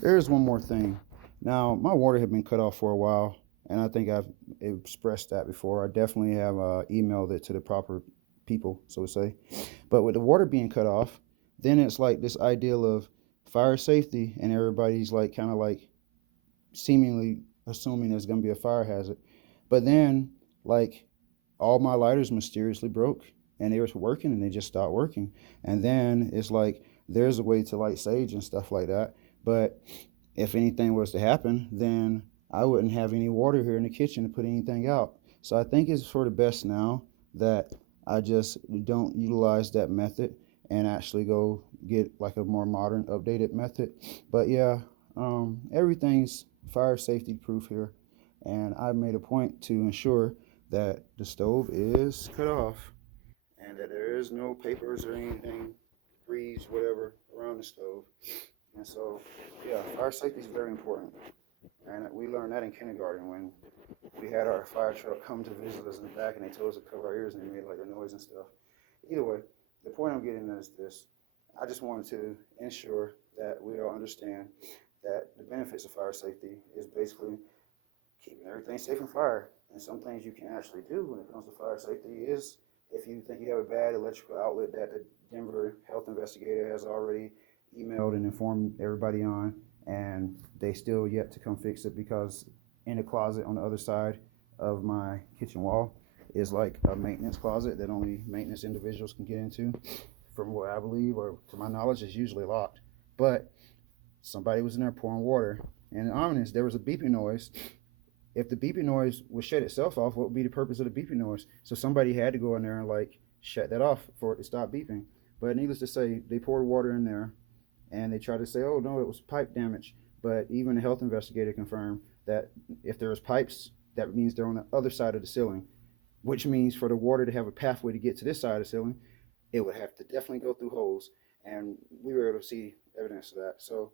There is one more thing. Now, my water had been cut off for a while, and I think I've expressed that before. I definitely have emailed it to the proper people, so to say. But with the water being cut off, then it's like this ideal of fire safety, and everybody's like kind of like seemingly assuming there's going to be a fire hazard. But then, like, all my lighters mysteriously broke, and they were working, and they just stopped working. And then it's like there's a way to light sage and stuff like that. But if anything was to happen, then I wouldn't have any water here in the kitchen to put anything out. So I think it's for the best now that I just don't utilize that method and actually go get like a more modern, updated method. But yeah, everything's fire safety proof here, and I made a point to ensure that the stove is cut off and that there is no papers or anything, grease, whatever, around the stove. And so, yeah, fire safety is very important. And we learned that in kindergarten when we had our fire truck come to visit us in the back and they told us to cover our ears and they made like a noise and stuff. Either way, the point I'm getting at is this. I just wanted to ensure that we all understand that the benefits of fire safety is basically keeping everything safe from fire. And some things you can actually do when it comes to fire safety is if you think you have a bad electrical outlet that the Denver health investigator has already emailed and informed everybody on, and they still yet to come fix it because in the closet on the other side of my kitchen wall is like a maintenance closet that only maintenance individuals can get into. From what I believe, or to my knowledge, is usually locked. But somebody was in there pouring water, and ominous, there was a beeping noise. If the beeping noise would shut itself off, what would be the purpose of the beeping noise? So somebody had to go in there and like shut that off for it to stop beeping. But needless to say, they poured water in there and they tried to say, oh no, it was pipe damage. But even the health investigator confirmed that if there was pipes, that means they're on the other side of the ceiling, which means for the water to have a pathway to get to this side of the ceiling, it would have to definitely go through holes. And we were able to see evidence of that. So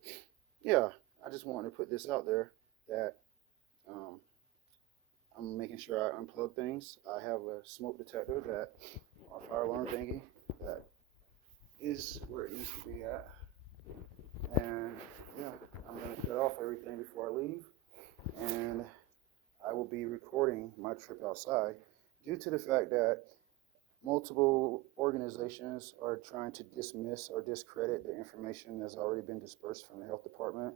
yeah, I just wanted to put this out there that um, I'm making sure I unplug things. I have a smoke detector that a fire alarm thingy that is where it needs to be at. And yeah, I'm gonna cut off everything before I leave. And I will be recording my trip outside due to the fact that multiple organizations are trying to dismiss or discredit the information that's already been dispersed from the health department.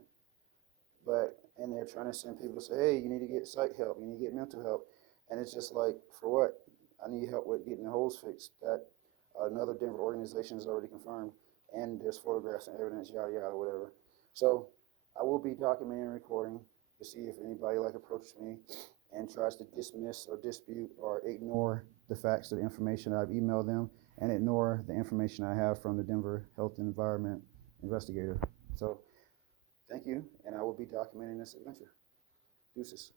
But and they're trying to send people to say, hey, you need to get psych help, you need to get mental help, and it's just like, for what? I need help with getting the holes fixed. That another Denver organization has already confirmed, and there's photographs and evidence, yada yada, whatever. So I will be documenting and recording to see if anybody like approaches me and tries to dismiss or dispute or ignore the facts of the information I've emailed them and ignore the information I have from the Denver Health and Environment investigator. So thank you, and I will be documenting this adventure. Deuces.